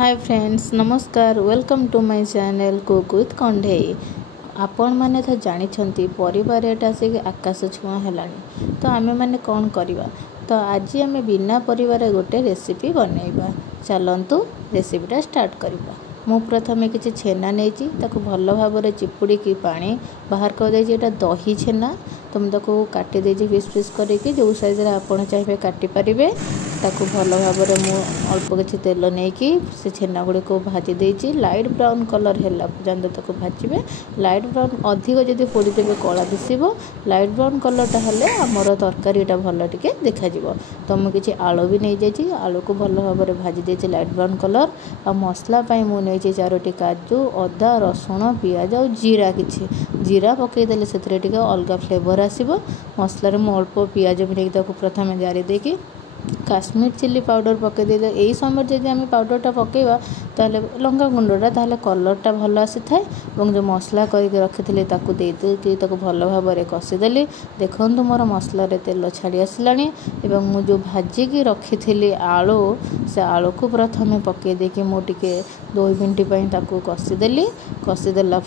हाय friends नमस्कार welcome to my channel cook with Kandhei. आपण मैंने तो जानी परिवार रेट आसिक आकाश छुआ है तो आमे मैंने कौन करवा तो आज आम बिना परिवार गोटे रेसिपी बनैबा। चलतु रेसिपीटा स्टार्ट करवा। मु प्रथमे किसी छेना नहीं भल भाव चिपुड़ी की पानी बाहर कर दे। दही छेना तो मुझे काटी दे पीस पीस करके जो साइज आपड़ चाहिए काटिपारे ताकू भल भाव अल्प किसी तेल नहीं से छेना गुड़ी को भाजी देती लाइट ब्राउन कलर है पर्यंत ताको भाजबे। लाइट ब्राउन अधिक जदि पोड़ीदेवे कला दिशो लाइट ब्राउन कलरटा हेल्ले आमर तरकारीटा भल टिके देखा तो मुझे किसी आलू भी नहीं जाइए आलू को भल भाव भाजी देती लाइट ब्राउन कलर। आ मसला मुझे 4टी काजू अदा रसुण पियाज और जीरा किसी जीरा पकईदे से अलग फ्लेवर आसो। मसलार मु अल्प पियाज भी प्रथम जारी देकी काश्मीर चिल्ली पाउडर पकईदे। यही समय जब आम पाउडरटा पकईवा ताले लंका गुंडटा ताले कलरटा भल आसी थाए। जो मसला करके रखी देकी भल भाव कषिदेली। देखु मोर मसलार तेल छाड़ी आसलानी एवं मु जो भाजिकी रखी आलू से आलू को प्रथम पकई देकी मुझे 2 मिनट कषिदेली। कषिदेला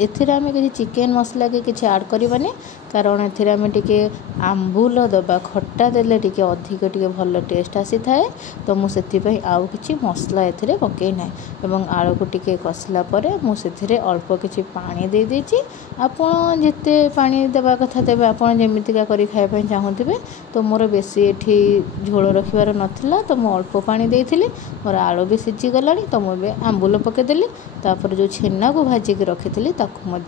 एथिरे आम किसी चिकेन मसला के किसी ऐड करवानी कारण एथिरे आम टिके आंबुल दबा खट्टा देले टिके अधिक टिके भल टेस्ट आसी थाए। तो मुझे आउ किसी मसला एथिरे पकई ना एवं आलू को टिके कषिला मुझे अल्प किसी पानी दे देछि। आपण जिते पानी देवा कथा देवे आपण जेमितिका करी खाइबा चाहूथिबे। तो मोर बेसी एठी झोल रखिबार नथिला तो मु अल्प पानी देइथिली मोर आलू भी सिझी गलानी। तो मुझे आंबुल पकईदेली तापर जो छेना को भाजिकी रखी ताकू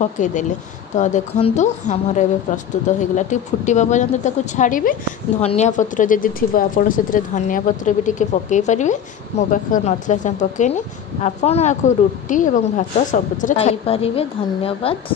पकईदेली। तो देखंतु हमर एबे प्रस्तुत हो गला। टी फुटिबा पर्यंत ताकू छाड़ीबे। धनिया पत्र जदि थिबा आपण सेतरे धनिया पत्र भी टिके पकई परिबे। मो पाखे नथिला से पकईनी। आपण आखो रोटी एवं भात सबुतरे खाई परिबे। धन्यवाद।